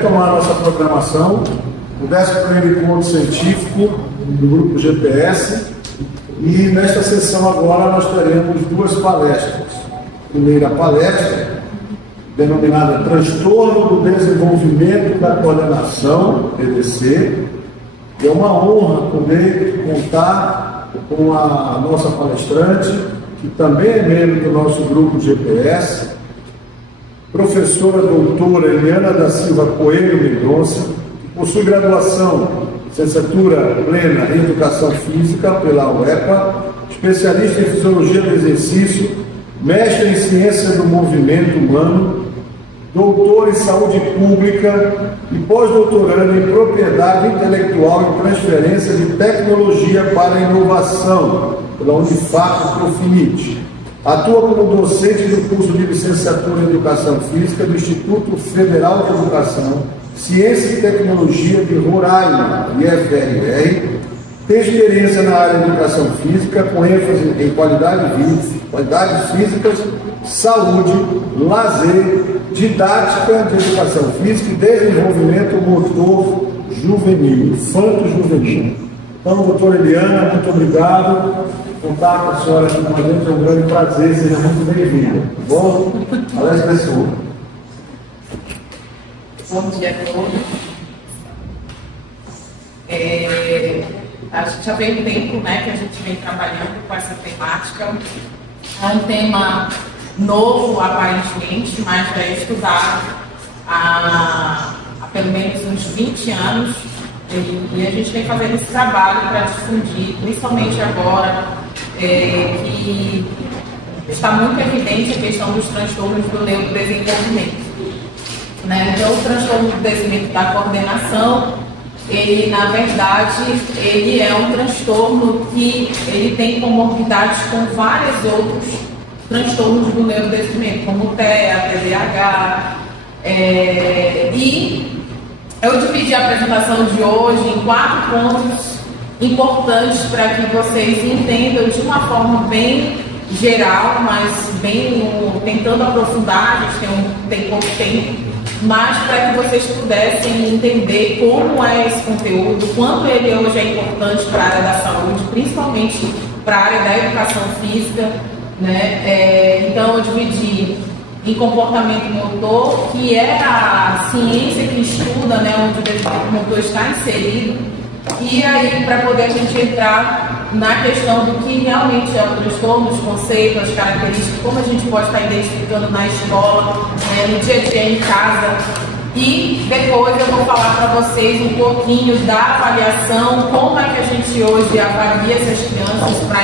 retomar a nossa programação, o 11º encontro científico do Grupo GPS, e nesta sessão agora nós teremos duas palestras. A primeira palestra, denominada Transtorno do Desenvolvimento da Coordenação, TDC. É uma honra poder contar com a nossa palestrante, que também é membro do nosso grupo GPS, professora doutora Eliana da Silva Coelho Mendonça, que possui graduação, licenciatura plena em Educação Física pela UEPA, especialista em Fisiologia do Exercício, mestre em Ciência do Movimento Humano, doutor em Saúde Pública e pós-doutorando em Propriedade Intelectual e Transferência de Tecnologia para a Inovação, pela Unifac Profinit. Atua como docente do curso de Licenciatura em Educação Física do Instituto Federal de Educação, Ciência e Tecnologia de Roraima, IFRR. Tem experiência na área de Educação Física, com ênfase em qualidades físicas, saúde, lazer, didática de Educação Física e desenvolvimento motor juvenil, infanto-juvenil. Então, doutora Eliana, muito obrigado. Contar com a senhora aqui com a gente é um grande prazer, seja muito bem-vinda. Tá bom? Alex Pessoa. Bom dia a todos. A gente já tem um tempo, né, que a gente vem trabalhando com essa temática. É um tema novo, aparentemente, mas já é estudado há pelo menos uns 20 anos. E a gente vem fazendo esse trabalho para difundir, principalmente agora, que está muito evidente a questão dos transtornos do neurodesenvolvimento. Né? Então, o transtorno do desenvolvimento da coordenação, ele, na verdade, ele é um transtorno que ele tem comorbidades com vários outros transtornos do neurodesenvolvimento, como TEA, TDAH, e eu dividi a apresentação de hoje em 4 pontos importantes para que vocês entendam de uma forma bem geral, mas bem tentando aprofundar. A gente tem pouco tempo, mas para que vocês pudessem entender como é esse conteúdo, quanto ele hoje é importante para a área da saúde, principalmente para a área da educação física, né? Então eu dividi em comportamento motor, que é a ciência que estuda, né, onde o desenvolvimento motor está inserido, e aí para poder a gente entrar na questão do que realmente é o transtorno, os conceitos, as características, como a gente pode estar identificando na escola, no dia a dia em casa. E depois eu vou falar para vocês um pouquinho da avaliação, como é que a gente hoje avalia essas crianças para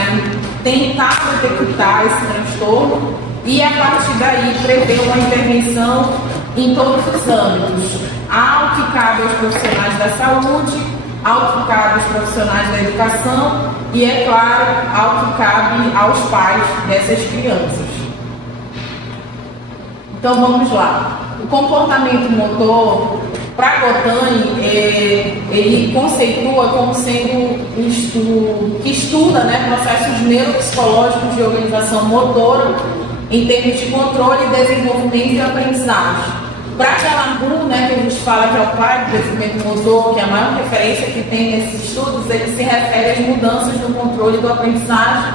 tentar detectar esse transtorno, e a partir daí prever uma intervenção em todos os âmbitos, ao que cabe aos profissionais da saúde, ao que cabe aos profissionais da educação e, é claro, ao que cabe aos pais dessas crianças. Então vamos lá. O comportamento motor, para Gottani, ele conceitua como sendo um estudo que estuda, né, processos neuropsicológicos de organização motora em termos de controle, desenvolvimento e aprendizagem. Para Jalambu, né, que a gente fala que é o pai do desenvolvimento motor, que é a maior referência que tem nesses estudos, ele se refere às mudanças no controle do aprendizagem,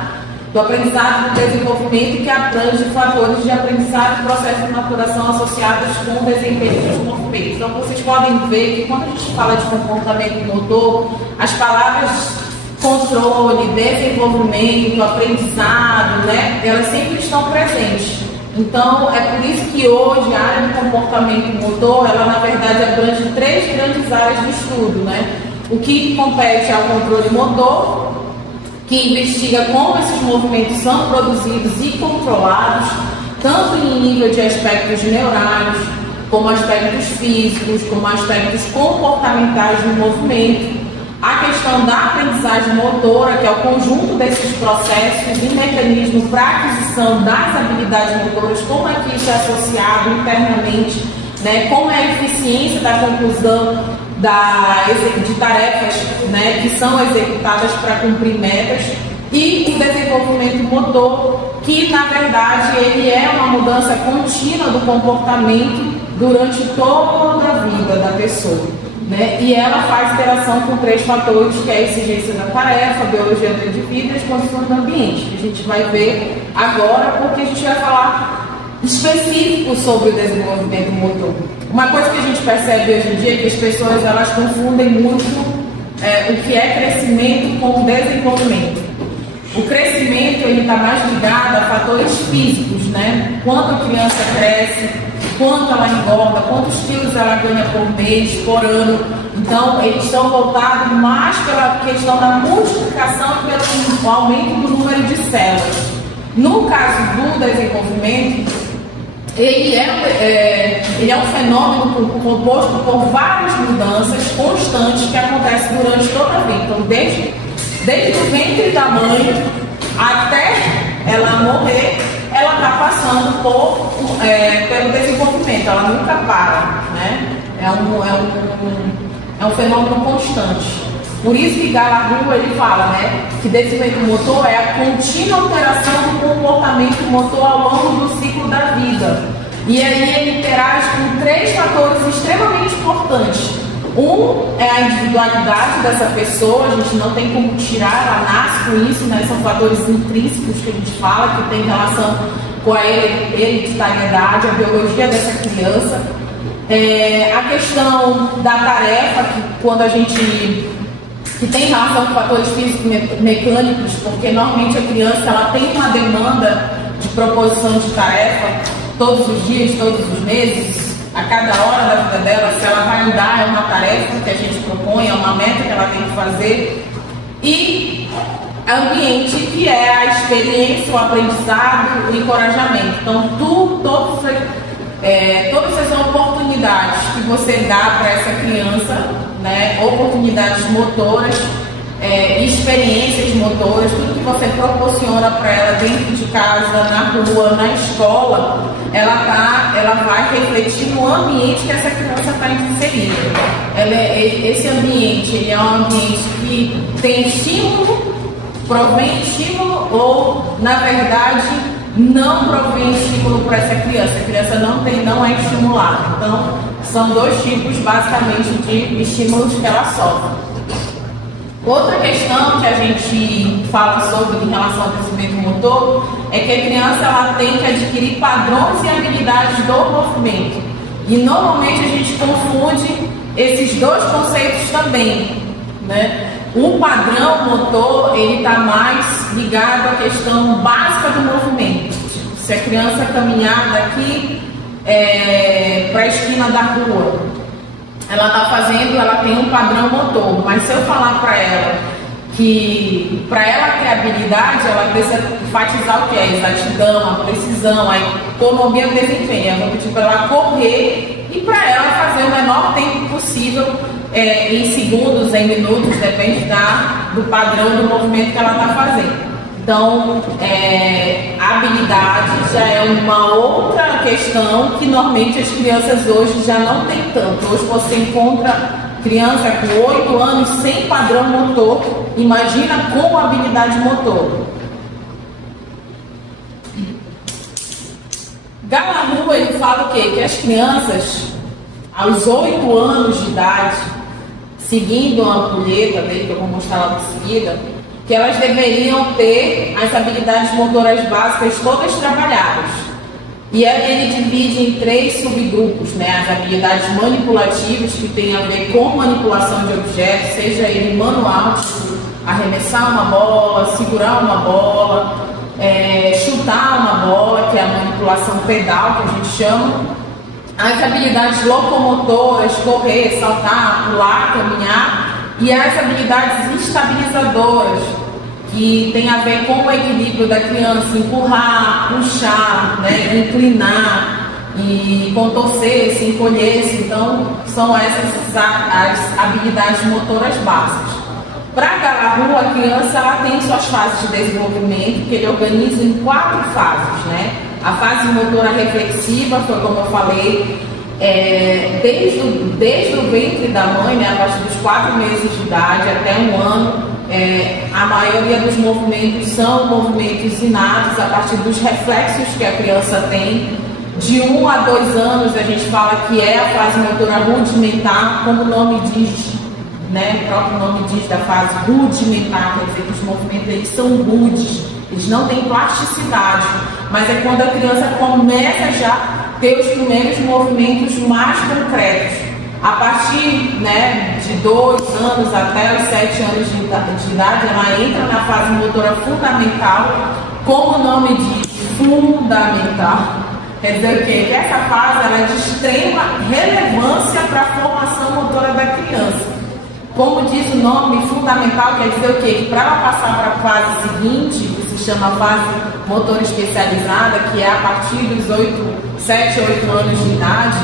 do desenvolvimento, que abrange fatores de aprendizagem e processo de maturação associados com o desempenho dos movimentos. Então vocês podem ver que quando a gente fala de comportamento motor, as palavras controle, desenvolvimento, aprendizado, né, elas sempre estão presentes. Então, é por isso que hoje a área de comportamento motor, ela na verdade abrange 3 grandes áreas de estudo, né? O que compete ao controle motor, que investiga como esses movimentos são produzidos e controlados, tanto em nível de aspectos neurais, como aspectos físicos, como aspectos comportamentais do movimento. A questão da aprendizagem motora, que é o conjunto desses processos e mecanismos para aquisição das habilidades motoras, como é que isso é associado internamente, né, como é a eficiência da conclusão de tarefas, né, que são executadas para cumprir metas, e o desenvolvimento motor, que na verdade ele é uma mudança contínua do comportamento durante toda a vida da pessoa, né? E ela faz interação com 3 fatores, que é a exigência da tarefa, a biologia do indivíduo e as condições do ambiente, que a gente vai ver agora, porque a gente vai falar específico sobre o desenvolvimento motor. Uma coisa que a gente percebe hoje em dia é que as pessoas elas confundem muito o que é crescimento com desenvolvimento. O crescimento ele está mais ligado a fatores físicos, né? Quanto a criança cresce, quanto ela engorda, quantos quilos ela ganha por mês, por ano. Então, eles estão voltados mais pela questão da multiplicação e pelo aumento do número de células. No caso do desenvolvimento, ele é um fenômeno composto por várias mudanças constantes que acontecem durante toda a vida. Então, desde o ventre da mãe até ela morrer, ela está passando pelo desenvolvimento, ela nunca para, né? É um fenômeno constante. Por isso que Galarrua ele fala, né, que desenvolvimento motor é a contínua alteração do comportamento motor ao longo do ciclo da vida. E aí ele interage com 3 fatores extremamente importantes. Um é a individualidade dessa pessoa, a gente não tem como tirar, ela nasce com isso, né? São fatores intrínsecos que a gente fala, que tem relação com a hereditariedade, a biologia dessa criança. A questão da tarefa, que quando a gente que tem relação com fatores físico-mecânicos, porque normalmente a criança ela tem uma demanda de proposição de tarefa todos os dias, todos os meses, a cada hora da vida dela. Se ela vai andar, é uma tarefa que a gente propõe, é uma meta que ela tem que fazer. E ambiente, que é a experiência, o aprendizado, o encorajamento. Então, todas as oportunidades que você dá para essa criança, né, oportunidades motoras, experiências motoras, tudo que você proporciona para ela dentro de casa, na rua, na escola, ela vai refletir no ambiente que essa criança está inserida. Esse ambiente ele é um ambiente que tem estímulo, provém estímulo ou, na verdade, não provém estímulo para essa criança. A criança não é estimulada. Então, são 2 tipos, basicamente, de estímulos que ela sofre. Outra questão que a gente fala sobre em relação ao desenvolvimento motor é que a criança ela tem que adquirir padrões e habilidades do movimento. E, normalmente, a gente confunde esses 2 conceitos também, né? O padrão motor, ele está mais ligado à questão básica do movimento. Tipo, se a criança caminhar daqui para a esquina da rua, ela tem um padrão motor. Mas se eu falar para ela que para ela ter habilidade, ela precisa enfatizar o que é exatidão, a precisão, a economia do desempenho. Eu vou pedir para ela correr e para ela fazer o menor tempo possível, em segundos, em minutos, depende do padrão do movimento que ela está fazendo. Então, a habilidade já é uma outra questão que normalmente as crianças hoje já não têm tanto. Hoje você encontra criança com 8 anos sem padrão motor, imagina com habilidade motor. Galarrua ele fala o quê? Que as crianças, aos 8 anos de idade, seguindo a ampulheta dele, que eu vou mostrar logo em seguida, que elas deveriam ter as habilidades motoras básicas todas trabalhadas. E ele divide em 3 subgrupos, né? As habilidades manipulativas, que tem a ver com manipulação de objetos, seja ele manual, tipo arremessar uma bola, segurar uma bola, chutar uma bola, que é a manipulação pedal, que a gente chama. As habilidades locomotoras, correr, saltar, pular, caminhar. E as habilidades estabilizadoras, que tem a ver com o equilíbrio da criança, empurrar, puxar, né, inclinar e contorcer-se, encolher-se. Então, são essas as habilidades motoras básicas. Para Galarrua, a criança ela tem suas fases de desenvolvimento, que ele organiza em 4 fases, né? A fase motora reflexiva, foi como eu falei, desde o ventre da mãe, né, a partir dos 4 meses de idade até 1 ano, a maioria dos movimentos são movimentos inatos a partir dos reflexos que a criança tem De 1 a 2 anos a gente fala que é a fase motora rudimentar, como o nome diz, né? O próprio nome diz da fase rudimentar, quer dizer que os movimentos eles são rudes, eles não têm plasticidade, mas é quando a criança começa já a ter os primeiros movimentos mais concretos. A partir, né, de 2 anos até os 7 anos de idade, ela entra na fase motora fundamental, como o nome diz, fundamental. Quer dizer o quê? Que essa fase ela é de extrema relevância para a formação motora da criança. Como diz o nome, fundamental quer dizer o quê? Que para ela passar para a fase seguinte, que se chama fase motora especializada, que é a partir dos 7, 8 anos de idade,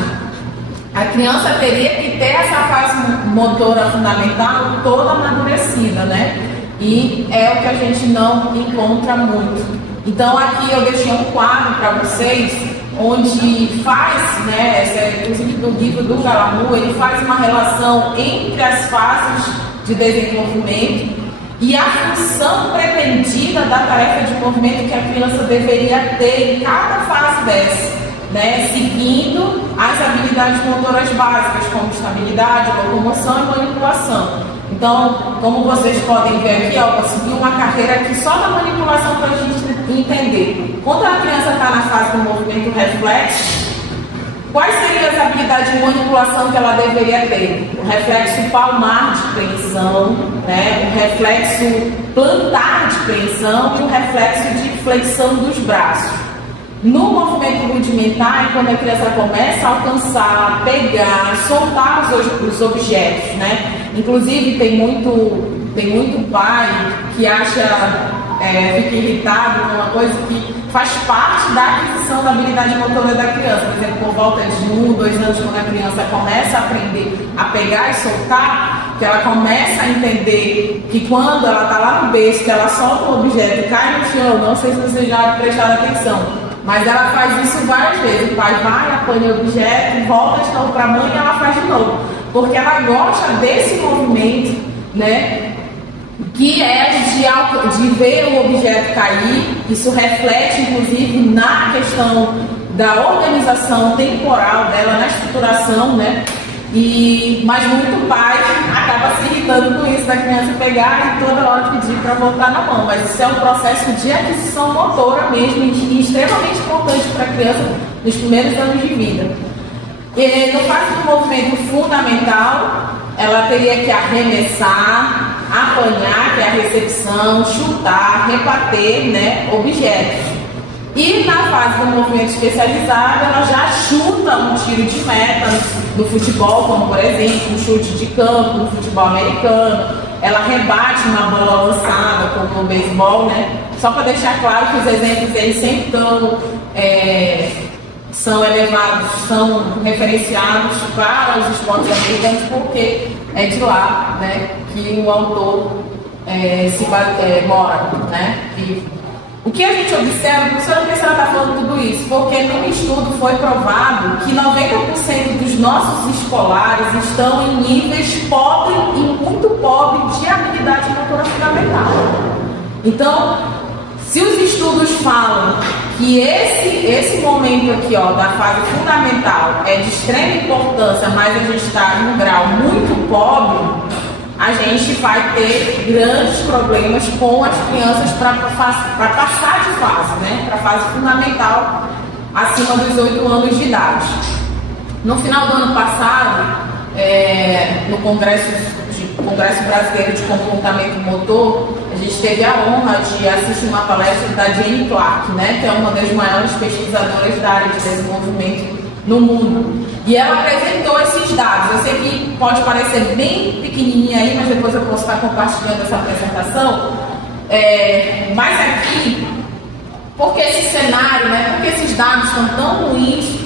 a criança teria que ter essa fase motora fundamental toda amadurecida, né? E é o que a gente não encontra muito. Então aqui eu deixei um quadro para vocês, onde faz, né, inclusive do livro do Galamur, ele faz uma relação entre as fases de desenvolvimento e a função pretendida da tarefa de movimento que a criança deveria ter em cada fase dessa, né, seguindo as habilidades motoras básicas, como estabilidade, locomoção e manipulação. Então, como vocês podem ver aqui, ó, eu vou seguir uma carreira aqui só da manipulação para a gente entender. Quando a criança está na fase do movimento reflexo, quais seriam as habilidades de manipulação que ela deveria ter? O reflexo palmar de preensão, né? O reflexo plantar de preensão e o reflexo de flexão dos braços. No movimento rudimentar, quando a criança começa a alcançar, pegar, soltar os objetos, né? Inclusive tem muito pai que fica irritado com uma coisa que faz parte da aquisição da habilidade motora da criança. Por exemplo, por volta de 1, 2 anos, quando a criança começa a aprender a pegar e soltar, que ela começa a entender que quando ela está lá no berço, que ela solta o objeto e cai no chão, não sei se vocês já prestaram atenção, mas ela faz isso várias vezes. O pai vai, apanha o objeto, volta de novo para a mãe e ela faz de novo. Porque ela gosta desse movimento, né? Que é de ver o objeto cair. Isso reflete, inclusive, na questão da organização temporal dela, na estruturação, né? Mas muito pai acaba se irritando com isso, da criança pegar e toda hora pedir para voltar na mão. Mas isso é um processo de aquisição motora mesmo e extremamente importante para a criança nos primeiros anos de vida. E no caso do movimento fundamental, ela teria que arremessar, apanhar, que é a recepção, chutar, rebater, né, objetos. E na fase do movimento especializado, ela já chuta um tiro de meta no futebol, como por exemplo, um chute de campo no futebol americano. Ela rebate uma bola lançada, como no beisebol, né? Só para deixar claro que os exemplos eles sempre são elevados, são referenciados para os esportes americanos, porque é de lá, né, que o autor mora, né? O que a gente observa, professora, por que a senhora está falando tudo isso? Porque no estudo foi provado que 90% dos nossos escolares estão em níveis pobres e muito pobres de habilidade motora fundamental. Então, se os estudos falam que esse momento aqui, ó, da fase fundamental é de extrema importância, mas a gente está em um grau muito pobre, a gente vai ter grandes problemas com as crianças para passar de fase, né? Para a fase fundamental acima dos 8 anos de idade. No final do ano passado, no Congresso Brasileiro de Comportamento Motor, a gente teve a honra de assistir uma palestra da Jane Clark, né? Que é uma das maiores pesquisadoras da área de desenvolvimento no mundo. E ela apresentou esses dados. Eu sei que pode parecer bem pequenininha aí, mas depois eu posso estar compartilhando essa apresentação. Mas aqui, porque esse cenário, né, porque esses dados estão tão ruins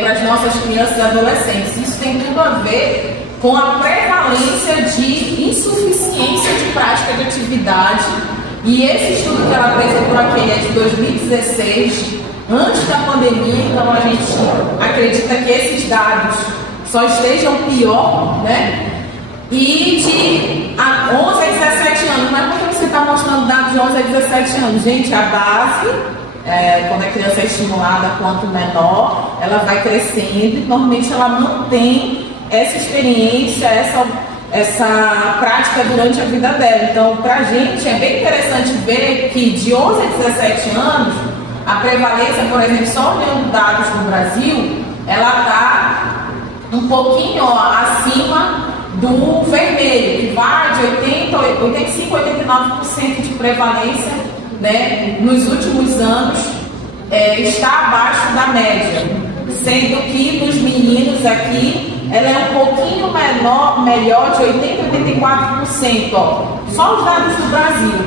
para as nossas crianças e adolescentes? Isso tem tudo a ver com a prevalência de insuficiência de prática de atividade. E esse estudo que ela apresentou aqui é de 2016, antes da pandemia, então a gente acredita que esses dados só estejam pior, né? E de 11 a 17 anos, mas por que você está mostrando dados de 11 a 17 anos? Gente, a base quando a criança é estimulada, quanto menor, ela vai crescendo e normalmente ela mantém essa experiência, essa prática durante a vida dela. Então, para a gente é bem interessante ver que de 11 a 17 anos, a prevalência, por exemplo, só olhando dados no Brasil, ela está um pouquinho acima do vermelho, que vai de 85 a 89% de prevalência, né, nos últimos anos, está abaixo da média, sendo que nos meninos aqui ela é um pouquinho melhor, de 80 a 84%, ó, só os dados do Brasil.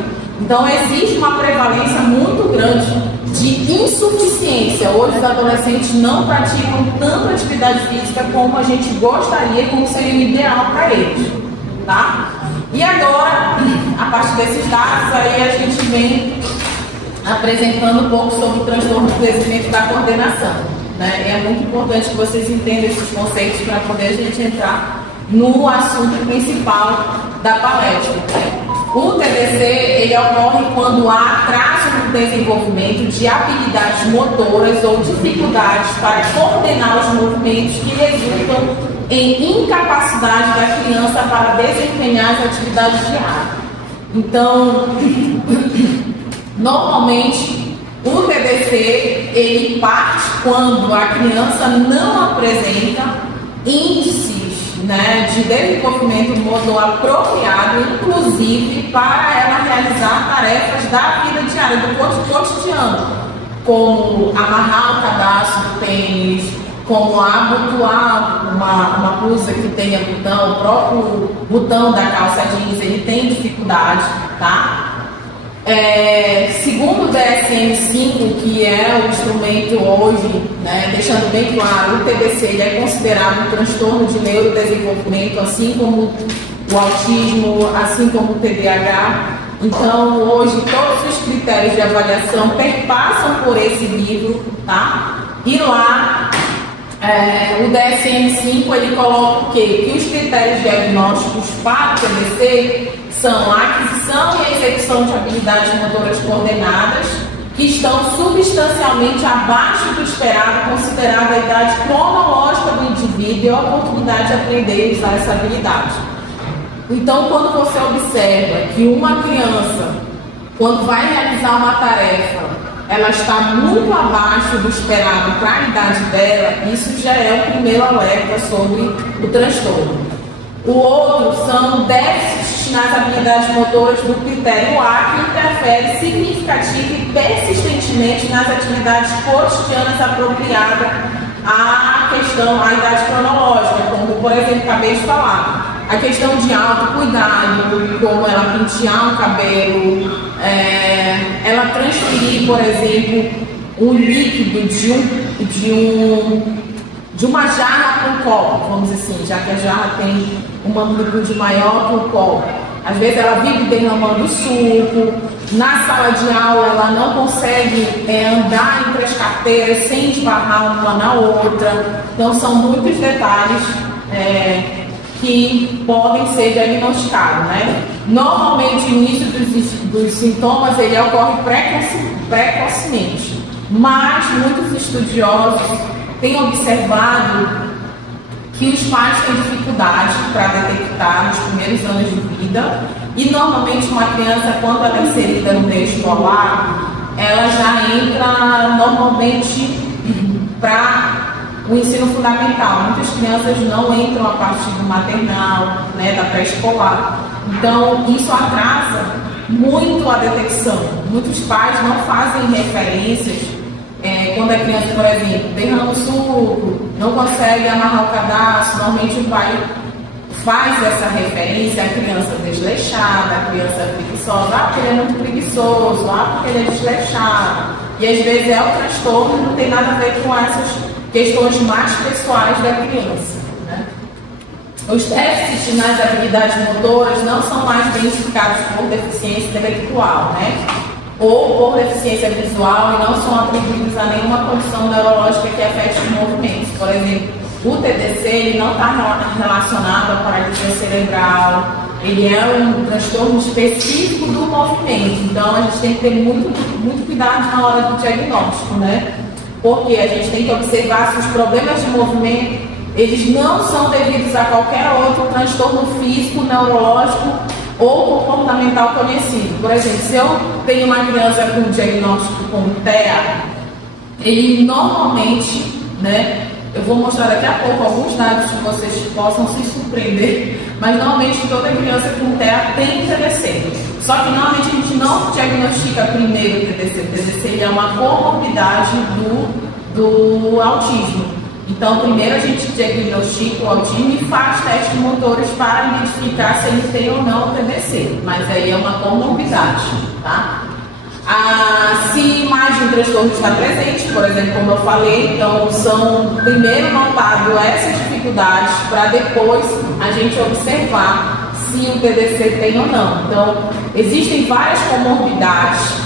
Então existe uma prevalência muito grande de insuficiência. Hoje os adolescentes não praticam tanta atividade física como a gente gostaria, como seria o ideal para eles, tá? E agora, a partir desses dados, aí a gente vem apresentando um pouco sobre o transtorno do desenvolvimento da coordenação, né? É muito importante que vocês entendam esses conceitos para poder a gente entrar no assunto principal da palestra. O TDC, ele ocorre quando há atraso no desenvolvimento de habilidades motoras ou dificuldades para coordenar os movimentos que resultam em incapacidade da criança para desempenhar as atividades diárias. Então, normalmente, o TDC, ele parte quando a criança não apresenta índices, né, de desenvolvimento motor apropriado, inclusive para ela realizar tarefas da vida diária, do cotidiano, como amarrar o cadastro do tênis, como abotoar uma blusa que tenha botão, o próprio botão da calça jeans, ele tem dificuldade, tá? Segundo o DSM-5, que é o instrumento hoje, né, deixando bem claro, o TDC ele é considerado um transtorno de neurodesenvolvimento, assim como o autismo, assim como o TDAH. Então, hoje, todos os critérios de avaliação perpassam por esse livro, tá? E lá, o DSM-5, ele coloca o quê? Que os critérios diagnósticos para o TDC são a aquisição e a execução de habilidades motoras coordenadas que estão substancialmente abaixo do esperado, considerada a idade cronológica do indivíduo e a oportunidade de aprender a usar essa habilidade. Então, quando você observa que uma criança, quando vai realizar uma tarefa, ela está muito abaixo do esperado para a idade dela, isso já é o primeiro alerta sobre o transtorno. O outro são déficits nas habilidades motoras do critério A, que interfere significativa e persistentemente nas atividades cotidianas apropriadas à idade cronológica, como, por exemplo, acabei de falar, a questão de autocuidado, como ela pentear o cabelo, ela transferir, por exemplo, um líquido de uma jarra para um copo, vamos dizer assim, já que a jarra tem uma amplitude maior que o copo. Às vezes ela vive derramando suco, na sala de aula ela não consegue andar entre as carteiras sem esbarrar uma na outra. Então são muitos detalhes que podem ser diagnosticados, né? Normalmente o início dos sintomas ele ocorre precocemente, mas muitos estudiosos têm observado que os pais têm dificuldade para detectar nos primeiros anos de vida e normalmente uma criança, quando ela é inserida no meio escolar, ela já entra normalmente para o ensino fundamental. Muitas crianças não entram a partir do maternal, né, da pré-escolar. Então isso atrasa muito a detecção. Muitos pais não fazem referências. Quando a criança, por exemplo, derrama o suco, não consegue amarrar o cadastro, normalmente o pai faz essa referência à criança desleixada, à criança preguiçosa, porque ele é muito preguiçoso, porque ele é desleixado. E às vezes é o transtorno e não tem nada a ver com essas questões mais pessoais da criança, né? Os déficits nas habilidades motoras não são mais identificados por deficiência intelectual, né? Ou por deficiência visual e não são atribuídos a nenhuma condição neurológica que afete os movimentos. Por exemplo, O TDC ele não está relacionado à paralisia cerebral, ele é um transtorno específico do movimento, então a gente tem que ter muito cuidado na hora do diagnóstico, né? Porque a gente tem que observar se os problemas de movimento eles não são devidos a qualquer outro transtorno físico, neurológico ou comportamental conhecido. Por exemplo, se eu tenho uma criança com diagnóstico com TEA, ele normalmente, né, eu vou mostrar daqui a pouco alguns dados que vocês possam se surpreender, mas normalmente toda criança com TEA tem TDC. Só que normalmente a gente não diagnostica primeiro o TDC. O TDC ele é uma comorbidade do autismo. Então, primeiro a gente diagnostica o autismo e faz testes motores para identificar se ele tem ou não o TDC. Mas aí é uma comorbidade, tá? Se mais de um transtorno está presente, por exemplo, como eu falei, então são primeiro notado essas dificuldades para depois a gente observar se o TDC tem ou não. Então, existem várias comorbidades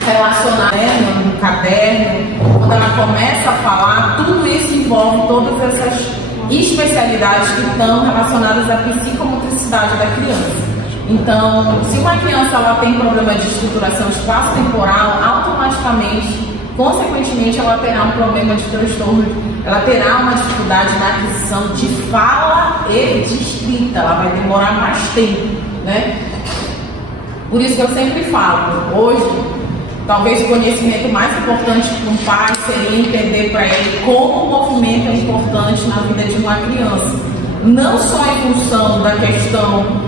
relacionadas, né, no caderno, quando ela começa a falar, tudo isso envolve todas essas especialidades que estão relacionadas à psicomotricidade da criança. Então, se uma criança ela tem problema de estruturação espaço-temporal, automaticamente, consequentemente, ela terá um problema de transtorno, ela terá uma dificuldade na aquisição de fala e de escrita, ela vai demorar mais tempo, né? Por isso que eu sempre falo, hoje, talvez o conhecimento mais importante para um pai seria entender para ele como o movimento é importante na vida de uma criança. Não só em função da questão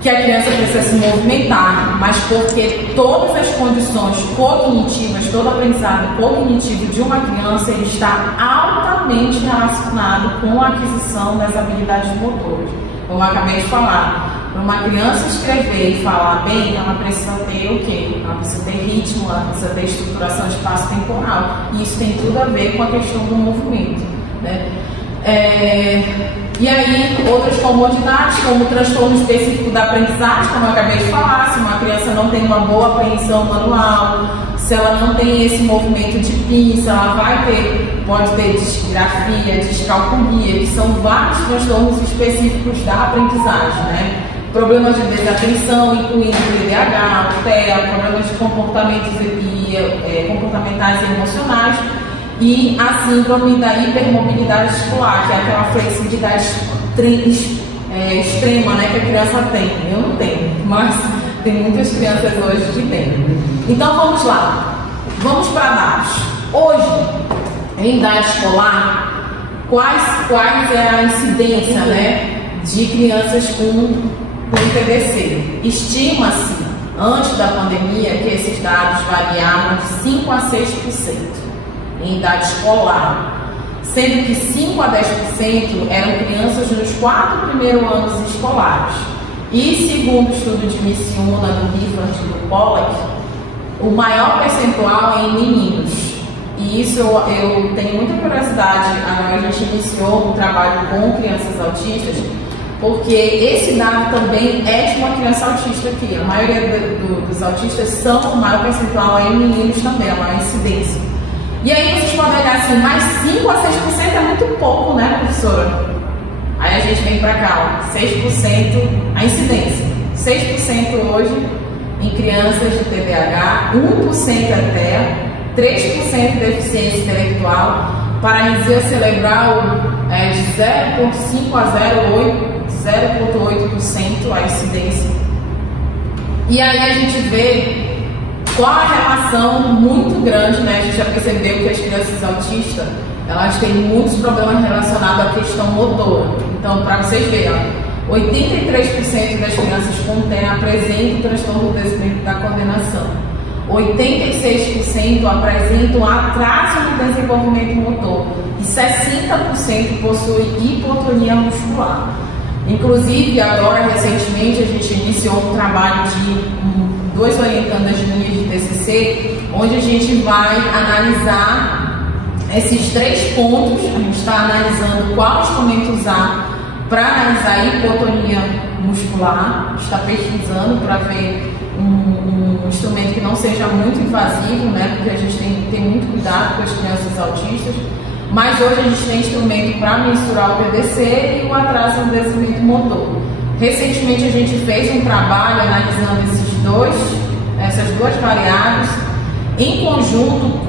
que a criança precisa se movimentar, mas porque todas as condições cognitivas, todo aprendizado cognitivo de uma criança ele está altamente relacionado com a aquisição das habilidades motoras. Como eu acabei de falar, para uma criança escrever e falar bem, ela precisa ter o quê? Ela precisa ter ritmo, ela precisa ter estruturação espaço-temporal. E isso tem tudo a ver com a questão do movimento, né? E aí, outras comorbidades, como o transtorno específico da aprendizagem, como eu acabei de falar, se uma criança não tem uma boa apreensão manual, se ela não tem esse movimento de pinça, ela pode ter disgrafia, descalculia, que são vários transtornos específicos da aprendizagem, né? Problemas de desatenção, incluindo o TDAH, o TEA, problemas de comportamentais e emocionais, e a síndrome da hipermobilidade escolar, que é aquela flexibilidade extrema, né, que a criança tem. Eu não tenho, mas tem muitas crianças hoje que têm. Então vamos lá, vamos para dados. Hoje, em idade escolar, quais é a incidência, né, de crianças com TDC? Estima-se, antes da pandemia, que esses dados variavam de 5 a 6%. Em idade escolar, sendo que 5 a 10% eram crianças nos 4 primeiros anos escolares. E segundo o estudo de Missiona, do Gifford e do Pollack, o maior percentual é em meninos. E isso eu tenho muita curiosidade. A gente iniciou um trabalho com crianças autistas, porque esse dado também é de uma criança autista aqui. A maioria dos autistas o maior percentual é em meninos também, a maior incidência. E aí vocês podem olhar assim, mais 5 a 6% é muito pouco, né, professora? Aí a gente vem para cá, ó, 6% a incidência. 6% hoje em crianças de TDAH, 1% até, 3% de deficiência intelectual, paralisia cerebral de 0,5 a 0,8% a incidência. E aí a gente vê qual a relação muito grande, né? A gente já percebeu que as crianças autistas, elas têm muitos problemas relacionados à questão motora. Então, para vocês verem, 83% das crianças com TEA apresentam transtorno do desenvolvimento da coordenação. 86% apresentam atraso no desenvolvimento motor. E 60% possuem hipotonia muscular. Inclusive, agora, recentemente, a gente iniciou um trabalho de 2 orientandas de linha de TCC, onde a gente vai analisar esses 3 pontos. A gente está analisando qual instrumento usar para analisar a hipotonia muscular, está pesquisando para ver um instrumento que não seja muito invasivo, né? Porque a gente tem que ter muito cuidado com as crianças autistas. Mas hoje a gente tem instrumento para mensurar o PDC e o atraso no desenvolvimento motor. Recentemente a gente fez um trabalho analisando essas duas variáveis em conjunto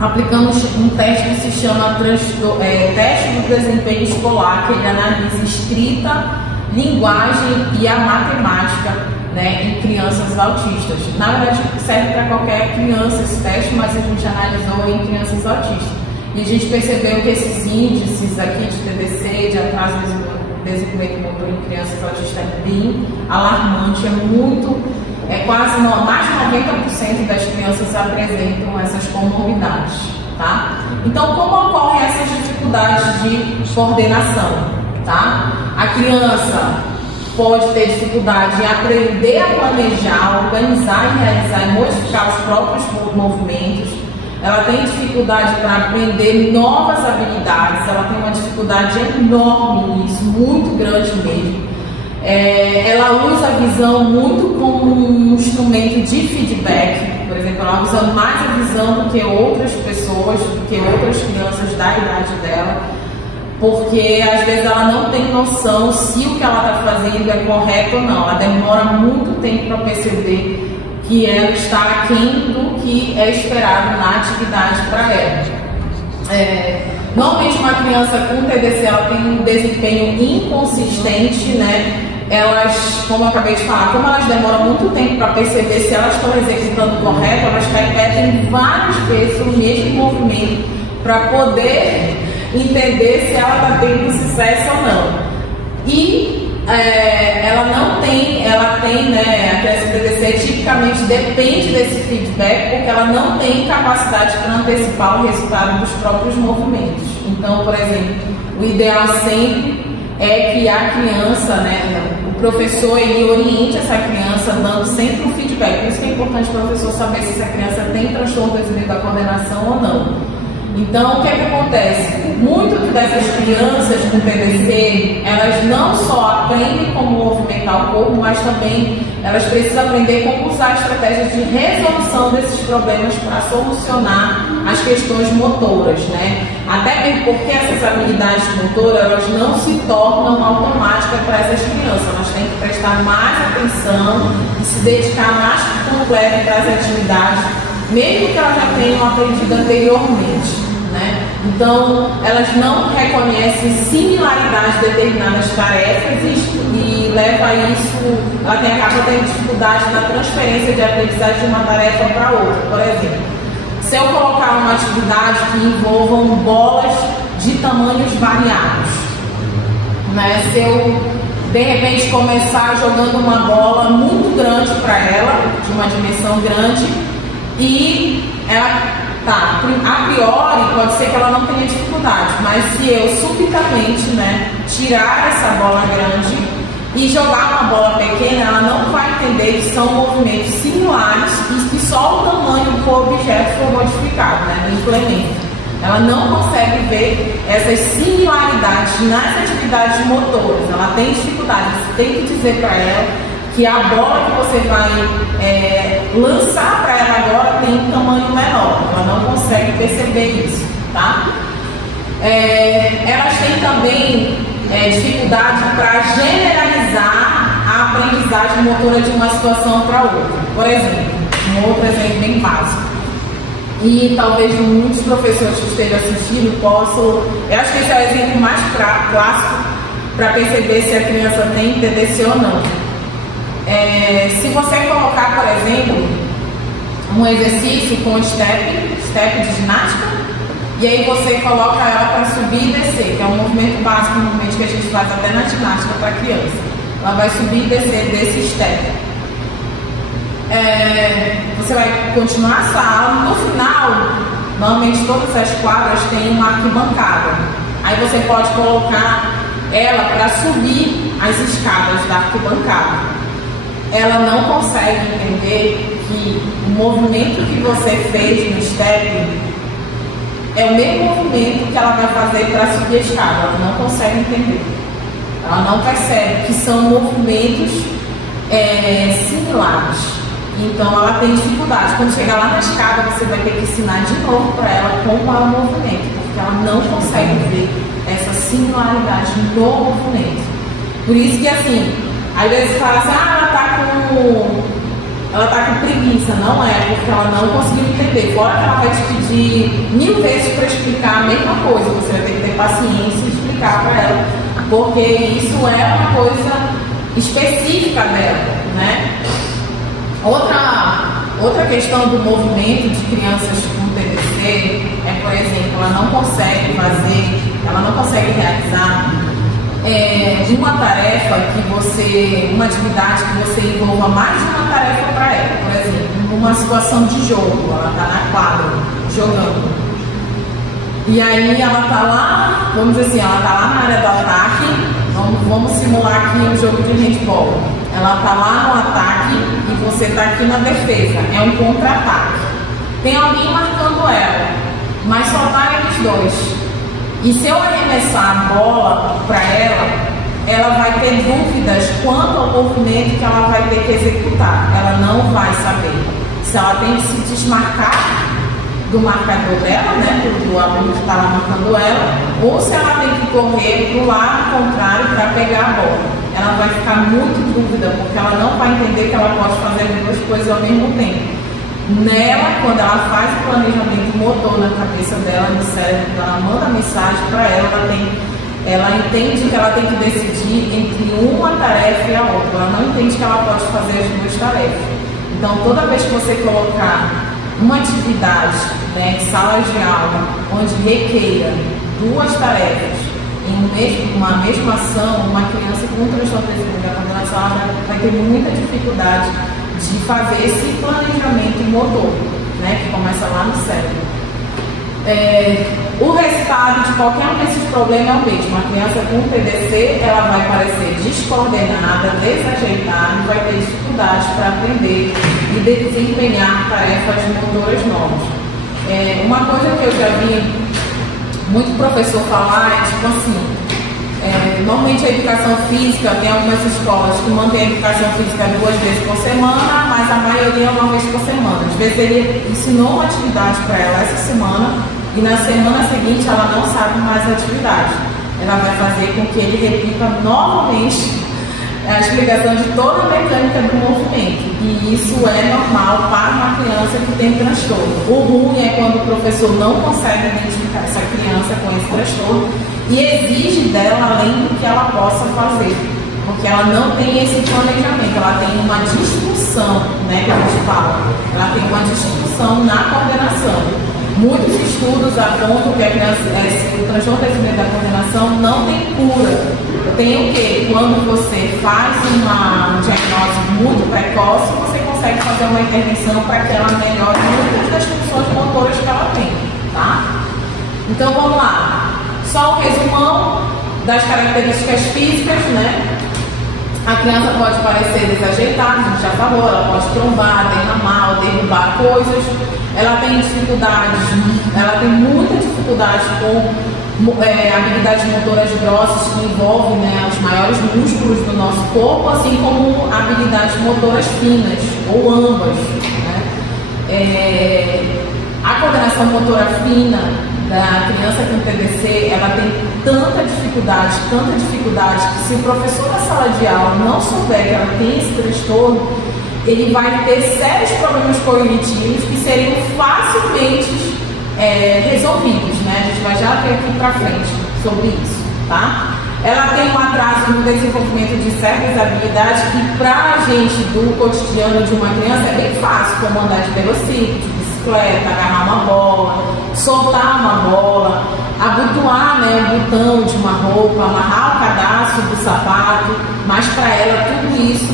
aplicando um teste que se chama teste do desempenho escolar, que ele analisa escrita, linguagem e a matemática, né, em crianças autistas. Na verdade serve para qualquer criança esse teste, mas a gente analisou em crianças autistas. E a gente percebeu que esses índices aqui de TDC, de atraso de desenvolvimento motor em crianças autistas é bem alarmante, quase mais de 90% das crianças apresentam essas comorbidades, tá? Então, como ocorrem essas dificuldades de coordenação, tá? A criança pode ter dificuldade em aprender a planejar, organizar e realizar e modificar os próprios movimentos. Ela tem dificuldade para aprender novas habilidades, ela tem uma dificuldade enorme nisso, muito grande mesmo. Ela usa a visão muito como um instrumento de feedback, por exemplo, ela usa mais a visão do que outras pessoas, do que outras crianças da idade dela, porque às vezes ela não tem noção se o que ela está fazendo é correto ou não, ela demora muito tempo para perceber que ela está aquém do que é esperado na atividade para ela. Normalmente uma criança com TDC ela tem um desempenho inconsistente, né? Elas, como eu acabei de falar, como elas demoram muito tempo para perceber se elas estão executando correto, elas repetem várias vezes o mesmo movimento para poder entender se ela está tendo sucesso ou não. E ela tem, né, a criança TDC tipicamente depende desse feedback porque ela não tem capacidade para antecipar o resultado dos próprios movimentos. Então, por exemplo, o ideal sempre é que a criança, né, o professor, ele oriente essa criança dando sempre um feedback. Por isso que é importante o professor saber se essa criança tem transtorno do desenvolvimento da coordenação ou não. Então, o que é que acontece? Muitas dessas crianças com TDC, elas não só aprendem como movimentar o corpo, mas também elas precisam aprender como usar estratégias de resolução desses problemas para solucionar as questões motoras, né? Até mesmo porque essas habilidades motoras, elas não se tornam automáticas para essas crianças, elas têm que prestar mais atenção e se dedicar mais por completo para as atividades, mesmo que elas já tenham aprendido anteriormente, né? Então, elas não reconhecem similaridade de determinadas tarefas e leva a isso, ela acaba tendo dificuldade na transferência de aprendizagem de uma tarefa para outra. Por exemplo, se eu colocar uma atividade que envolvam bolas de tamanhos variados, né? Se eu de repente começar jogando uma bola muito grande para ela, de uma dimensão grande, e ela a priori pode ser que ela não tenha dificuldade, mas se eu subitamente, né, tirar essa bola grande e jogar uma bola pequena, ela não vai entender que são movimentos similares e que só o tamanho do objeto foi modificado, né, no implemento. Ela não consegue ver essas similaridades nas atividades motoras, ela tem dificuldade. Você tem que dizer para ela que a bola que você vai lançar para ela agora tem um tamanho menor, ela não consegue perceber isso, tá? Elas têm também dificuldade para generalizar a aprendizagem motora de uma situação para outra. Por exemplo, um outro exemplo bem básico, e talvez muitos professores que estejam assistindo possam, eu acho que esse é o exemplo mais clássico para perceber se a criança tem TDC ou não. Se você colocar, por exemplo, um exercício com step de ginástica, e aí você coloca ela para subir e descer, que é um movimento básico normalmente que a gente faz até na ginástica para criança. Ela vai subir e descer desse step. Você vai continuar essa aula. No final, normalmente todas as quadras têm uma arquibancada. Aí você pode colocar ela para subir as escadas da arquibancada. Ela não consegue entender que o movimento que você fez no step é o mesmo movimento que ela vai fazer para subir a escada. Ela não consegue entender. Ela não percebe que são movimentos similares. Então ela tem dificuldade. Quando chegar lá na escada, você vai ter que ensinar de novo para ela como é o movimento, porque ela não consegue ver essa similaridade no movimento. Por isso que assim, às vezes fala assim, ela tá com preguiça. Não é, porque ela não conseguiu entender. Fora que ela vai te pedir 1000 vezes para explicar a mesma coisa, você vai ter que ter paciência e explicar para ela, porque isso é uma coisa específica dela, né? Outra questão do movimento de crianças com TDC é, por exemplo, ela não consegue realizar uma tarefa uma atividade que você envolva mais de uma tarefa para ela. Por exemplo, numa situação de jogo, ela está na quadra jogando. E aí ela está lá, vamos dizer assim, ela está lá na área do ataque. Vamos simular aqui um jogo de handball. Ela está lá no ataque e você está aqui na defesa. É um contra-ataque. Tem alguém marcando ela, mas só está eles dois. E se eu arremessar a bola para ela vai ter dúvidas quanto ao movimento que ela vai ter que executar. Ela não vai saber se ela tem que se desmarcar do marcador dela, né, do aluno que está lá marcando ela, ou se ela tem que correr para o lado contrário para pegar a bola. Ela vai ficar muito em dúvida, porque ela não vai entender que ela pode fazer as duas coisas ao mesmo tempo. Nela, quando ela faz o planejamento motor na cabeça dela, no cérebro, ela manda mensagem para ela entende que ela tem que decidir entre uma tarefa e a outra. Ela não entende que ela pode fazer as duas tarefas. Então, toda vez que você colocar uma atividade, né, em sala de aula, onde requeira duas tarefas em uma mesma ação, uma criança com transtorno de déficit da coordenação vai ter muita dificuldade de fazer esse planejamento motor, né, que começa lá no cérebro. O resultado de qualquer um desses problemas é o mesmo. A criança com TDC, ela vai parecer descoordenada, desajeitada, vai ter dificuldade para aprender e desempenhar tarefas motoras novas. Uma coisa que eu já vi muito professor falar é tipo assim, normalmente a educação física, tem algumas escolas que mantêm a educação física 2 vezes por semana, mas a maioria é 1 vez por semana. Às vezes ele ensinou uma atividade para ela essa semana e na semana seguinte ela não sabe mais a atividade. Ela vai fazer com que ele repita novamente a explicação de toda a mecânica do movimento. E isso é normal para uma criança que tem transtorno. O ruim é quando o professor não consegue identificar essa criança com esse transtorno e exige dela além do que ela possa fazer, porque ela não tem esse planejamento, ela tem uma disfunção, né, que a gente fala, ela tem uma disfunção na coordenação. Muitos estudos apontam que a criança, o transtorno de déficit da coordenação não tem cura. Tem o quê? Quando você faz uma diagnóstico muito precoce, você consegue fazer uma intervenção para que ela melhore muitas das funções motoras que ela tem, tá? Então vamos lá. Só um resumão das características físicas, né? A criança pode parecer desajeitada, a gente já falou, ela pode trombar, derramar ou derrubar coisas. Ela tem dificuldades, ela tem muita dificuldade com habilidades motoras grossas que envolvem, né, os maiores músculos do nosso corpo, assim como habilidades motoras finas, ou ambas, né? A coordenação motora fina da criança com TDC, ela tem tanta dificuldade, que se o professor da sala de aula não souber que ela tem esse transtorno, ele vai ter sérios problemas cognitivos que seriam facilmente resolvidos, né? A gente vai já ver aqui pra frente sobre isso, tá? Ela tem um atraso no desenvolvimento de certas habilidades que pra gente do cotidiano de uma criança é bem fácil, como andar de velocípede, de bicicleta, agarrar uma bola, soltar uma bola, abotoar, né, o botão de uma roupa, amarrar o cadastro do sapato, mas para ela tudo isso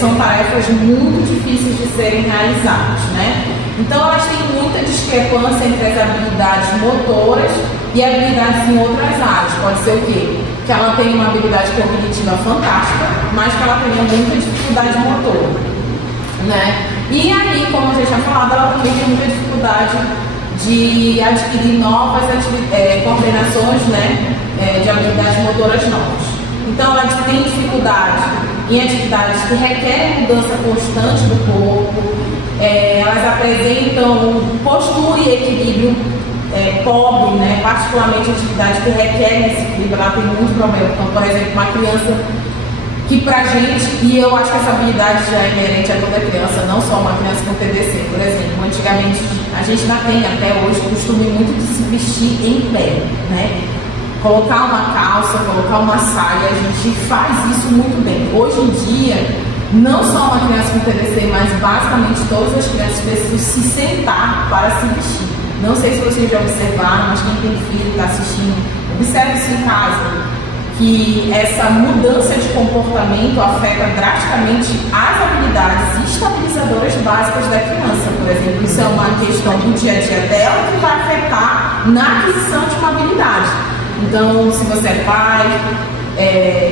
são tarefas muito difíceis de serem realizadas, né? Então elas têm muita discrepância entre as habilidades motoras e habilidades em outras áreas. Pode ser o quê? Que ela tem uma habilidade cognitiva fantástica, mas que ela tenha muita dificuldade motora, né? E aí, como a gente já falado, ela também tem muita dificuldade de adquirir novas coordenações, né, de habilidades motoras novas. Então, ela tem dificuldade em atividades que requerem mudança constante do corpo, elas apresentam postura e equilíbrio pobre, né? Particularmente atividades que requerem esse equilíbrio, ela tem muito problema. Então, por exemplo, uma criança que pra gente, e eu acho que essa habilidade já é inerente a toda criança, não só uma criança com TDC, por exemplo, antigamente a gente ainda tem até hoje o costume muito de se vestir em pé, né? Colocar uma calça, colocar uma saia, a gente faz isso muito bem. Hoje em dia, não só uma criança com TDC, mas basicamente todas as crianças precisam se sentar para se vestir. Não sei se vocês já observaram, mas quem tem filho está assistindo, observe isso em casa, que essa mudança de comportamento afeta drasticamente as habilidades estabilizadoras básicas da criança, por exemplo. Isso é uma questão do dia a dia dela que vai afetar na aquisição de uma habilidade. Então, se você é pai,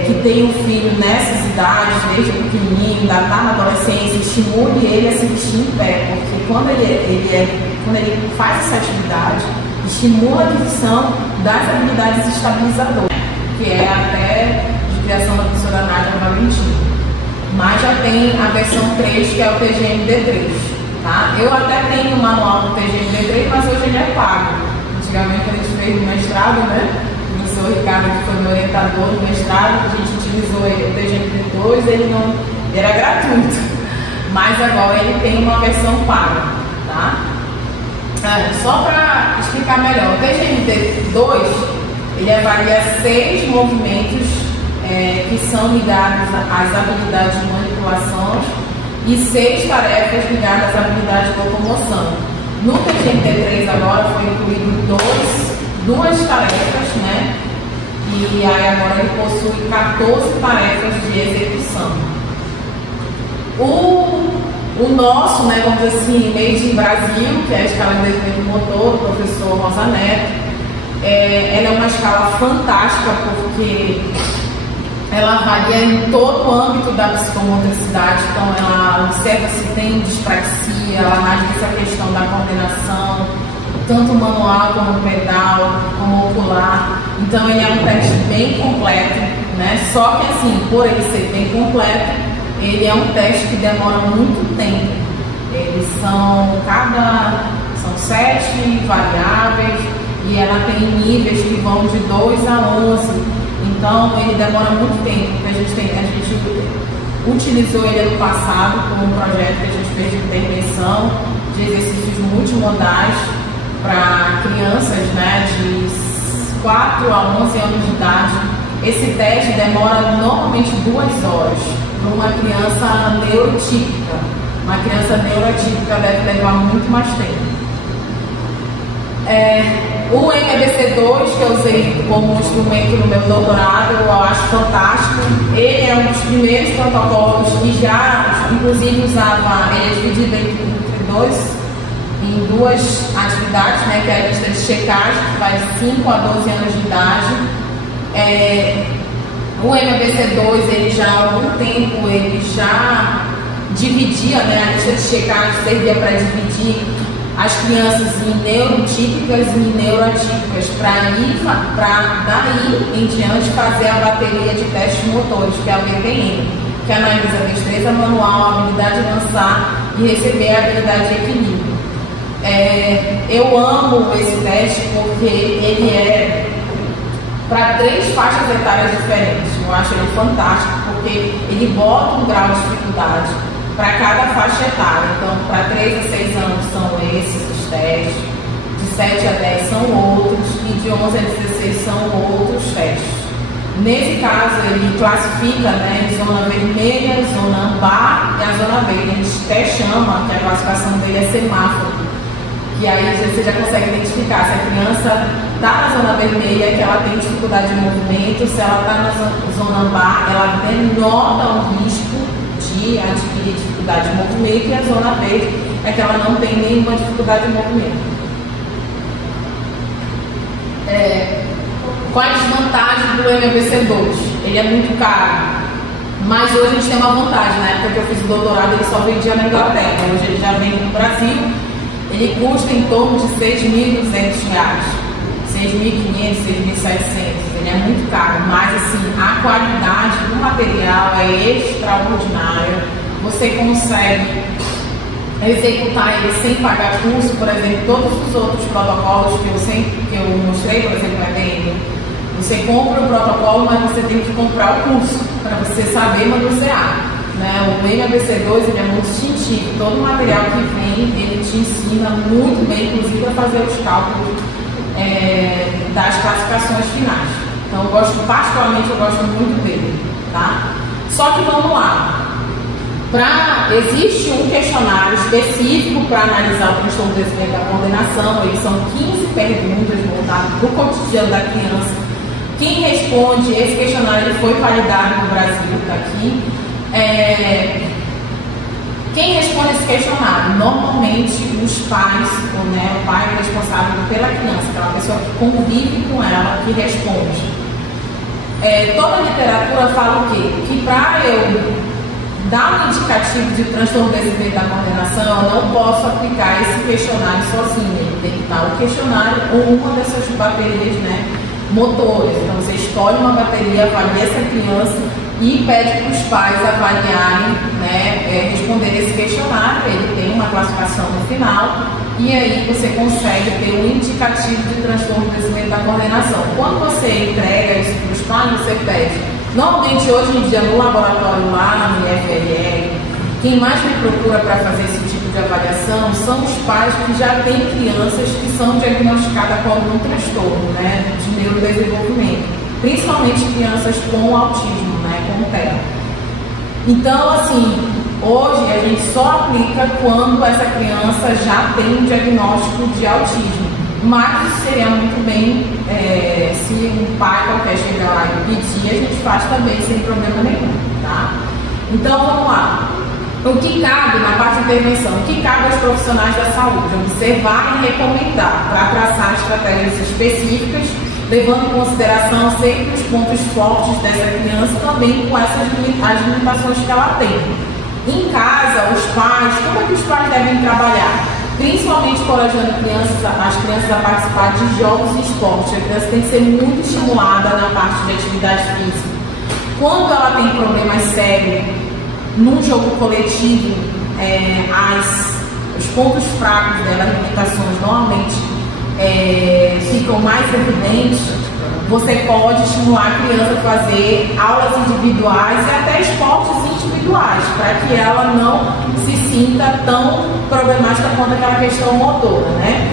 que tem um filho nessas idades, desde pequenininho, ainda está na adolescência, estimule ele a se vestir em pé, porque quando ele faz essa atividade, estimula a aquisição das habilidades estabilizadoras, que é até de criação da professora Nádia Valentim. Mas já tem a versão 3, que é o TGMD3. Tá? Eu até tenho o manual do TGMD3, mas hoje ele é pago. Antigamente a gente fez no mestrado, né? O professor Ricardo, que foi meu orientador no mestrado, a gente utilizou o TGMD2, ele era gratuito. Mas agora ele tem uma versão paga. Tá? Só para explicar melhor, o TGMD2 ele avalia 6 movimentos que são ligados às habilidades de manipulação e 6 tarefas ligadas às habilidades de locomoção. No TGMD3 agora foi incluído duas tarefas, né? E aí agora ele possui 14 tarefas de execução. O nosso, né, vamos dizer assim, Made in Brasil, que é a escala de desenvolvimento motor do professor Rosa Neto, ela é uma escala fantástica porque ela avalia em todo o âmbito da psicomotricidade. Então ela observa se tem dispraxia, ela analisa a questão da coordenação, tanto manual como pedal, como ocular. Então ele é um teste bem completo, né? Só que assim, por ele ser bem completo, ele é um teste que demora muito tempo. Eles são 7 variáveis, e ela tem níveis que vão de 2 a 11, então ele demora muito tempo, porque a gente utilizou ele ano passado como um projeto que a gente fez de intervenção de exercícios multimodais para crianças, né, de 4 a 11 anos de idade. Esse teste demora normalmente 2 horas para uma criança neurotípica. Uma criança neurotípica deve levar muito mais tempo. O MBC2, que eu usei como instrumento no meu doutorado, eu acho fantástico. Ele é um dos primeiros protocolos que já, inclusive, usava, ele é dividido em duas atividades, né, que é a lista de checagem, que vai de 5 a 12 anos de idade. O MBC2, ele já há algum tempo, ele já dividia, né, a lista de checagem servia para dividir as crianças em neurotípicas e em neuroatípicas, para daí em diante fazer a bateria de testes motores, que é a BPM, que analisa a destreza manual, a habilidade de lançar e receber a habilidade de equilíbrio. Eu amo esse teste porque ele é para 3 faixas etárias diferentes. Eu acho ele fantástico porque ele bota um grau de dificuldade para cada faixa etária. Então, para 3 a 6 anos são esses os testes, de 7 a 10 são outros e de 11 a 16 são outros testes. Nesse caso, ele classifica, né, zona vermelha, zona ambar e a zona verde. A gente até chama, que a classificação dele é semáforo, que aí você já consegue identificar se a criança está na zona vermelha, que ela tem dificuldade de movimento, se ela está na zona ambar, ela denota um risco de adquirir dificuldade de movimento, e a zona verde é que ela não tem nenhuma dificuldade de movimento. Qual é a desvantagem do MBC2? Ele é muito caro, mas hoje a gente tem uma vantagem. Na época que eu fiz o doutorado, ele só vendia na Inglaterra, hoje ele já vende no Brasil. Ele custa em torno de R$6.200, 6.500, 6.700. Ele é muito caro, mas assim, a qualidade do material é extraordinário, você consegue executar ele sem pagar curso. Por exemplo, todos os outros protocolos que eu mostrei, por exemplo, no EDM, você compra o protocolo, mas você tem que comprar o curso para você saber manusear. Né? O NABC2 ele é muito instintivo, todo o material que vem, ele te ensina muito bem, inclusive a fazer os cálculos das classificações finais. Então, particularmente, eu gosto muito dele. Tá? Só que vamos lá. Existe um questionário específico para analisar o transtorno do desempenho da coordenação. Eles são 15 perguntas voltadas para o cotidiano da criança. Quem responde esse questionário ele foi validado no Brasil, está aqui. Quem responde esse questionário? Normalmente os pais, né, o pai é responsável pela criança, aquela pessoa que convive com ela, que responde. Toda a literatura fala o quê? Que para eu dar um indicativo de transtorno do desempenho da coordenação, eu não posso aplicar esse questionário sozinho. Tem que estar o questionário ou uma dessas baterias, né, motores. Então você escolhe uma bateria, avalia essa criança e pede para os pais avaliarem, né, responder esse questionário. Ele tem uma classificação no final e aí você consegue ter um indicativo de transtorno do desempenho da coordenação. Quando você entrega isso para os pais, você pede. Normalmente, hoje em dia, no laboratório lá no IFRR, quem mais me procura para fazer esse tipo de avaliação são os pais que já têm crianças que são diagnosticadas com algum transtorno, né, de neurodesenvolvimento, principalmente crianças com autismo, né, com TEA. Então, assim, hoje a gente só aplica quando essa criança já tem um diagnóstico de autismo. Mas seria muito bem, se um pai qualquer chegar lá e pedir, a gente faz também sem problema nenhum, tá? Então, vamos lá. O que cabe na parte de intervenção? O que cabe aos profissionais da saúde? Observar e recomendar para traçar estratégias específicas, levando em consideração sempre os pontos fortes dessa criança, também com as limitações que ela tem. Em casa, os pais, como é que os pais devem trabalhar? Principalmente encorajando as crianças a participar de jogos e esportes. A criança tem que ser muito estimulada na parte de atividade física. Quando ela tem problemas sérios num jogo coletivo, os pontos fracos dela, as limitações, normalmente ficam mais evidentes. Você pode estimular a criança a fazer aulas individuais e até esportes individuais, para que ela não se sinta tão problemática quanto aquela questão motora, né?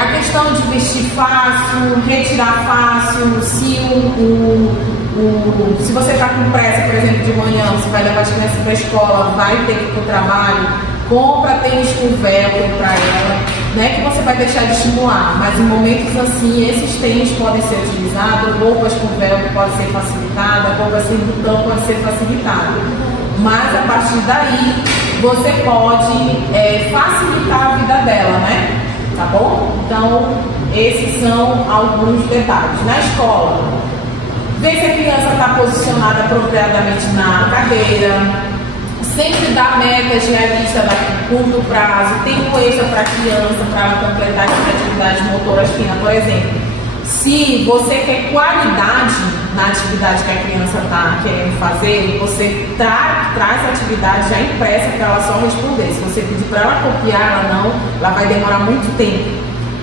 A questão de vestir fácil, retirar fácil, se você está com pressa, por exemplo, de manhã, você vai levar as crianças para a escola, vai ter que ir para o trabalho, compra tênis com velcro para ela, né, que você vai deixar de estimular, mas em momentos assim, esses tênis podem ser utilizados, roupas com velcro pode ser facilitada, roupas sem botão pode ser facilitada, mas a partir daí, você pode facilitar a vida dela, né, tá bom? Então, esses são alguns detalhes. Na escola, ver se a criança está posicionada apropriadamente na cadeira, sempre dá metas realistas a curto prazo, tempo extra para a criança, para ela completar as atividades motoras finas, por exemplo. Se você quer qualidade na atividade que a criança está querendo fazer, você traz a atividade já impressa para ela só responder. Se você pedir para ela copiar, ela vai demorar muito tempo.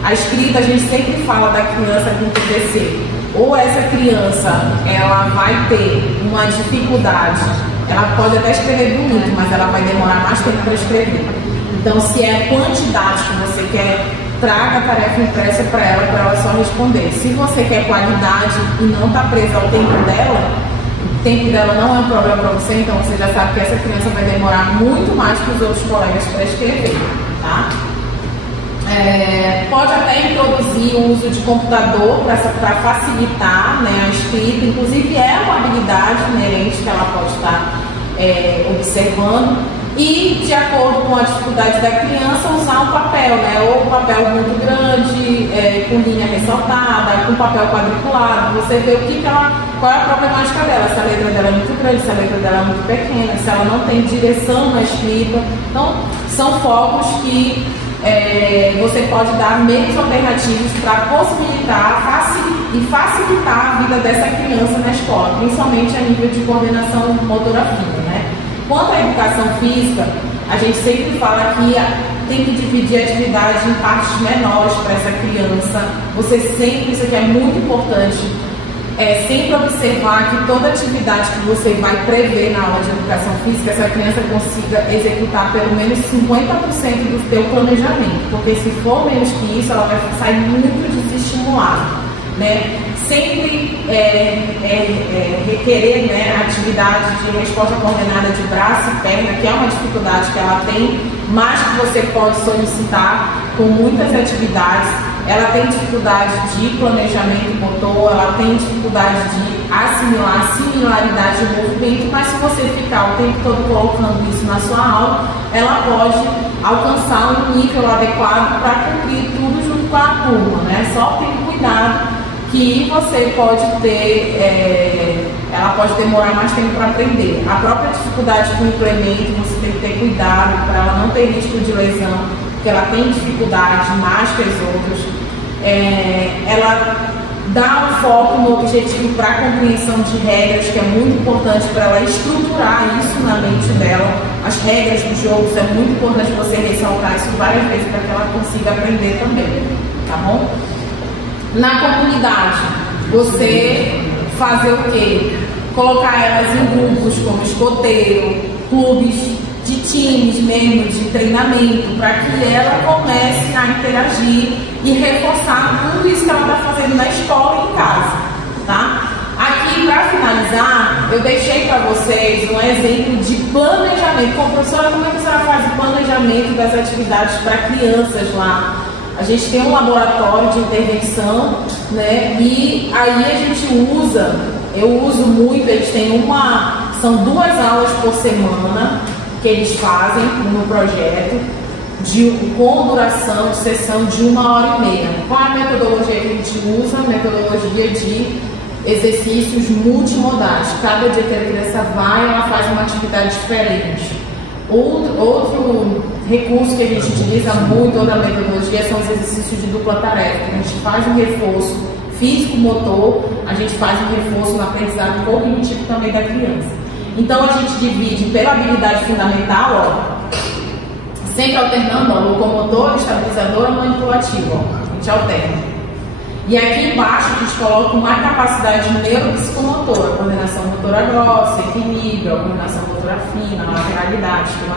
A escrita, a gente sempre fala da criança com TDC. Ou essa criança, ela vai ter uma dificuldade, ela pode até escrever bonito, mas ela vai demorar mais tempo para escrever. Então, se é quantidade que você quer, traga a tarefa impressa para ela só responder. Se você quer qualidade e não está presa ao tempo dela, o tempo dela não é um problema para você, então você já sabe que essa criança vai demorar muito mais que os outros colegas para escrever, tá? Pode até introduzir o uso de computador para facilitar, né, a escrita, inclusive é uma habilidade inerente que ela pode estar observando, e de acordo com a dificuldade da criança, usar um papel, né, ou um papel muito grande, com linha ressaltada, com papel quadriculado, você vê qual é a problemática dela, se a letra dela é muito grande, se a letra dela é muito pequena, se ela não tem direção na escrita. Então, são focos que você pode dar meios alternativos para possibilitar e facilitar a vida dessa criança na escola, principalmente a nível de coordenação motora fina, né? Quanto à educação física, a gente sempre fala que tem que dividir a atividade em partes menores para essa criança. Você sempre, isso aqui é muito importante, sempre observar que toda atividade que você vai prever na aula de educação física, essa criança consiga executar pelo menos 50% do seu planejamento, porque se for menos que isso, ela vai sair muito desestimulada, né? Sempre requerer, né, atividade de resposta coordenada de braço e perna, que é uma dificuldade que ela tem, mas que você pode solicitar com muitas atividades. Ela tem dificuldade de planejamento motor, ela tem dificuldade de assimilar a similaridade de movimento, mas se você ficar o tempo todo colocando isso na sua aula, ela pode alcançar um nível adequado para cumprir tudo junto com a turma, né? Só tem cuidado que você pode ter, ela pode demorar mais tempo para aprender. A própria dificuldade com o implemento, você tem que ter cuidado para ela não ter risco de lesão, porque ela tem dificuldade mais que as outras. Ela dá um foco no objetivo para a compreensão de regras, que é muito importante para ela estruturar isso na mente dela. As regras dos jogos, é muito importante você ressaltar isso várias vezes para que ela consiga aprender também, tá bom? Na comunidade, você fazer o quê? Colocar elas em grupos como escoteiro, clubes de times mesmo, de treinamento, para que ela comece a interagir e reforçar tudo isso que ela está fazendo na escola e em casa, tá? Aqui, para finalizar, eu deixei para vocês um exemplo de planejamento. Como professora, como é que a senhora faz o planejamento das atividades para crianças lá? A gente tem um laboratório de intervenção, né? E aí a gente usa, eu uso muito, eles têm são 2 aulas por semana que eles fazem no projeto, com duração de sessão de 1h30. Qual a metodologia que a gente usa? A metodologia de exercícios multimodais. Cada dia que a criança vai, ela faz uma atividade diferente. Outro recurso que a gente utiliza muito, outra metodologia, são os exercícios de dupla tarefa. A gente faz um reforço físico-motor, a gente faz um reforço no aprendizado cognitivo também da criança. Então a gente divide pela habilidade fundamental, sempre alternando, locomotor, estabilizador e manipulativo. A gente alterna. E aqui embaixo a gente coloca uma capacidade neuropsicomotora, coordenação motora grossa, equilíbrio, coordenação motora fina, lateralidade, esquema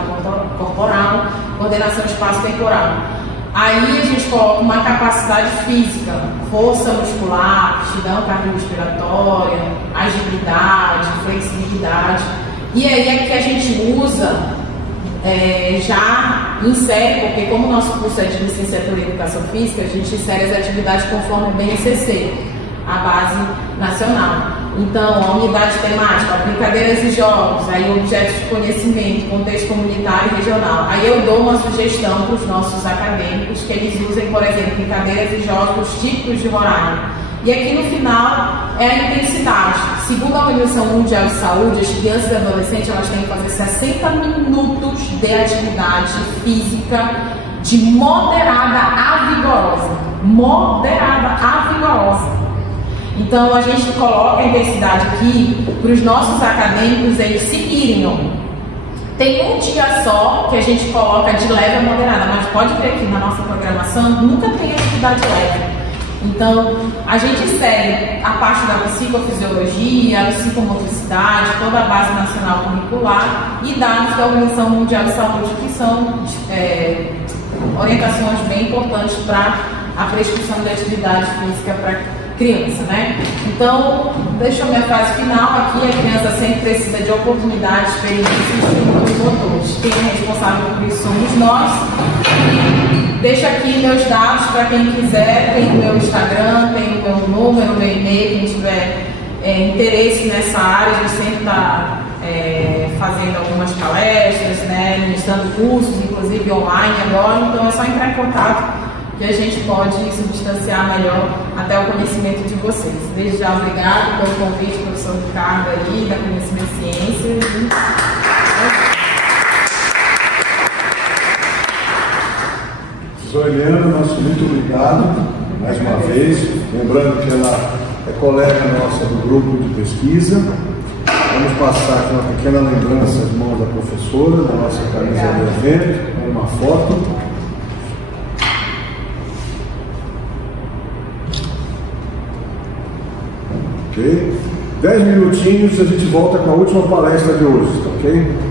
corporal, coordenação espaço-temporal. Aí a gente coloca uma capacidade física, força muscular, aptidão cardiorrespiratória, agilidade, flexibilidade. E aí aqui a gente usa, já insere, porque como o nosso curso é de licenciatura em Educação Física, a gente insere as atividades conforme o BNCC, a base nacional. Então, a unidade temática, brincadeiras e jogos, aí objetos de conhecimento, contexto comunitário e regional. Aí eu dou uma sugestão para os nossos acadêmicos que eles usem, por exemplo, brincadeiras e jogos típicos de Roraima. E aqui no final é a intensidade. Segundo a Organização Mundial de Saúde, as crianças e adolescentes elas têm que fazer 60 minutos de atividade física de moderada a vigorosa. Moderada a vigorosa. Então a gente coloca a intensidade aqui para os nossos acadêmicos eles seguirem. Tem um dia só que a gente coloca de leve a moderada, mas pode ver que na nossa programação nunca tem atividade leve. Então, a gente segue a parte da psicofisiologia, a psicomotricidade, toda a base nacional curricular e dados da Organização Mundial de Saúde, que são orientações bem importantes para a prescrição de atividade física para criança, né? Então, deixa a minha fase final aqui. A criança sempre precisa de oportunidades, experiências e estímulos motores. Quem é responsável por isso somos nós. Deixa aqui meus dados para quem quiser, tem o meu Instagram, tem o meu número, o meu e-mail, quem tiver interesse nessa área, a gente sempre está fazendo algumas palestras, né, ministrando cursos, inclusive online agora, então é só entrar em contato que a gente pode se distanciar melhor até o conhecimento de vocês. Desde já, obrigado pelo convite, professor Ricardo aí, da Conhecimento Ciências. Professor Helena, nosso muito obrigado. mais uma vez, lembrando que ela é colega nossa do grupo de pesquisa. Vamos passar aqui uma pequena lembrança às mãos da professora, da nossa camisa do evento, uma foto. Ok? 10 minutinhos, a gente volta com a última palestra de hoje, ok?